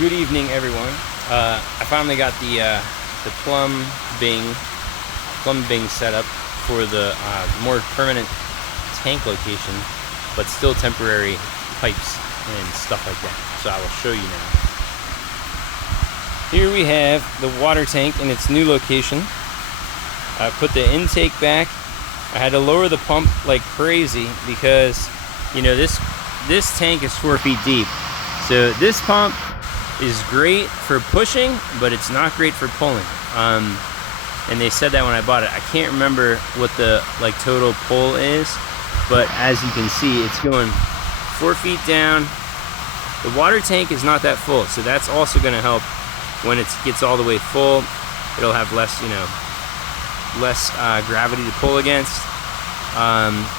Good evening, everyone. I finally got the plumbing set up for the more permanent tank location, but still temporary pipes and stuff like that. So I will show you now. Here we have the water tank in its new location. I put the intake back. I had to lower the pump like crazy because, you know, this tank is 4 feet deep. So this pump is great for pushing, but it's not great for pulling. And they said that when I bought it. I can't remember what the total pull is, but as you can see, it's going 4 feet down. The water tank is not that full, so that's also going to help when it gets all the way full. It'll have less, less gravity to pull against.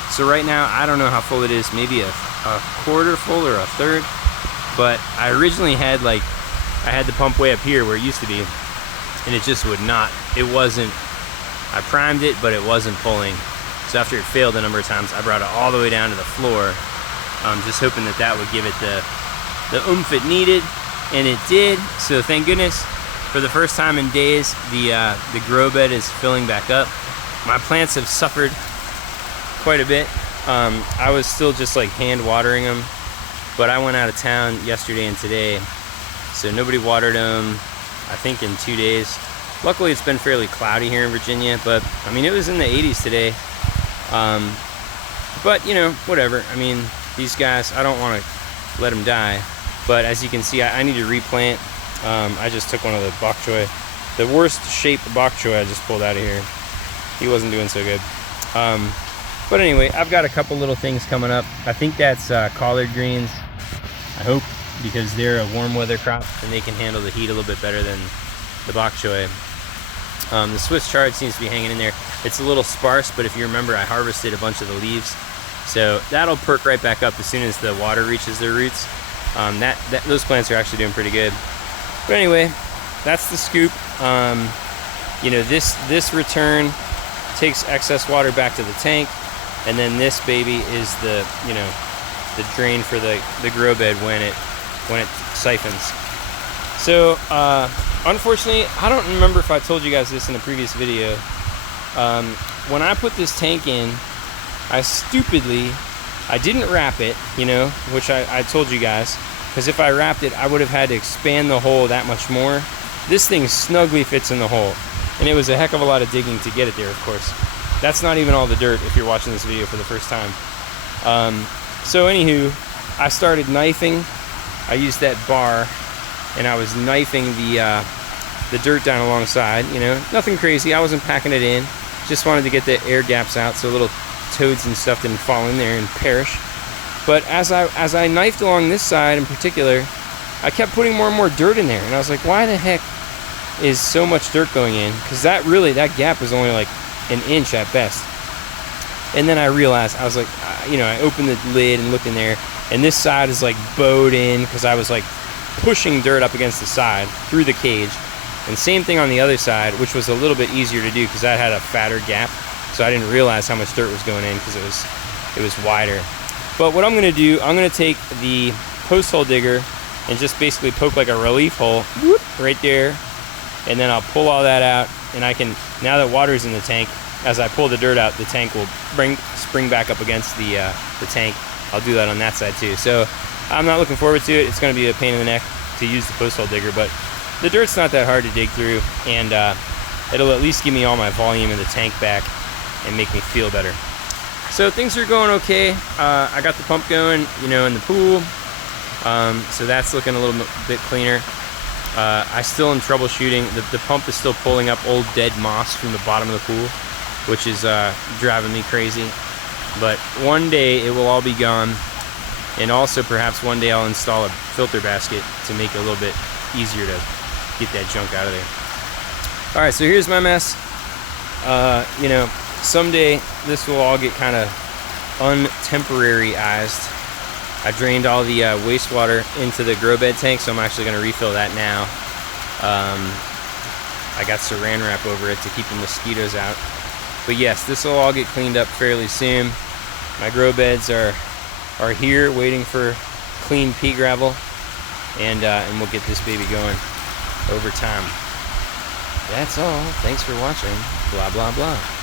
So right now, I don't know how full it is. Maybe a quarter full or a third. But I originally had I had the pump way up here where it used to be, and it just would not. It wasn't. I primed it, but it wasn't pulling. So after it failed a number of times, I brought it all the way down to the floor, just hoping that that would give it the oomph it needed, and it did. So thank goodness, for the first time in days, the grow bed is filling back up. My plants have suffered quite a bit. I was still just hand watering them, but I went out of town yesterday and today, so nobody watered them, I think, in 2 days. Luckily, it's been fairly cloudy here in Virginia, but I mean, it was in the 80s today. But whatever. I mean, these guys, I don't want to let them die. But as you can see, I need to replant. I just took one of the bok choy, the worst shaped bok choy I just pulled out of here. He wasn't doing so good. But anyway, I've got a couple little things coming up. I think that's collard greens, I hope, because they're a warm weather crop and they can handle the heat a little bit better than the bok choy. The Swiss chard seems to be hanging in there. It's a little sparse, but if you remember, I harvested a bunch of the leaves. So that'll perk right back up as soon as the water reaches their roots. Those plants are actually doing pretty good. But anyway, that's the scoop. This return takes excess water back to the tank. And then this baby is the drain for the grow bed when it siphons. So unfortunately, I don't remember if I told you guys this in the previous video. When I put this tank in, I didn't wrap it, which I told you guys, because if I wrapped it, I would have had to expand the hole that much more. This thing snugly fits in the hole, and it was a heck of a lot of digging to get it there, of course. That's not even all the dirt if you're watching this video for the first time. So anywho, I started knifing. I used that bar, and I was knifing the dirt down alongside. Nothing crazy. I wasn't packing it in. Just wanted to get the air gaps out so little toads and stuff didn't fall in there and perish. But as I knifed along this side in particular, I kept putting more and more dirt in there, and I was like, why the heck is so much dirt going in? Because that gap was only an inch at best. And then I realized, I was like, I opened the lid and looked in there, and this side is bowed in because I was pushing dirt up against the side through the cage. And same thing on the other side, which was a little bit easier to do because that had a fatter gap, so I didn't realize how much dirt was going in because it was wider. But what I'm going to do, I'm going to take the post hole digger and just basically poke a relief hole, whoop, right there, and then I'll pull all that out, and I can, now that water's in the tank, as I pull the dirt out, the tank will spring back up against the tank. I'll do that on that side too. So I'm not looking forward to it. It's going to be a pain in the neck to use the post hole digger, but the dirt's not that hard to dig through, and it'll at least give me all my volume in the tank back and make me feel better. So things are going okay. I got the pump going, in the pool, so that's looking a little bit cleaner. I still am troubleshooting. The pump is still pulling up old dead moss from the bottom of the pool, which is driving me crazy. But one day it will all be gone, and also perhaps one day I'll install a filter basket to make it a little bit easier to get that junk out of there. All right, so here's my mess. Someday this will all get kind of untemporaryized. I drained all the wastewater into the grow bed tank, so I'm actually going to refill that now. I got saran wrap over it to keep the mosquitoes out. But yes, this will all get cleaned up fairly soon. My grow beds are here waiting for clean pea gravel. and we'll get this baby going over time. That's all. Thanks for watching. Blah, blah, blah.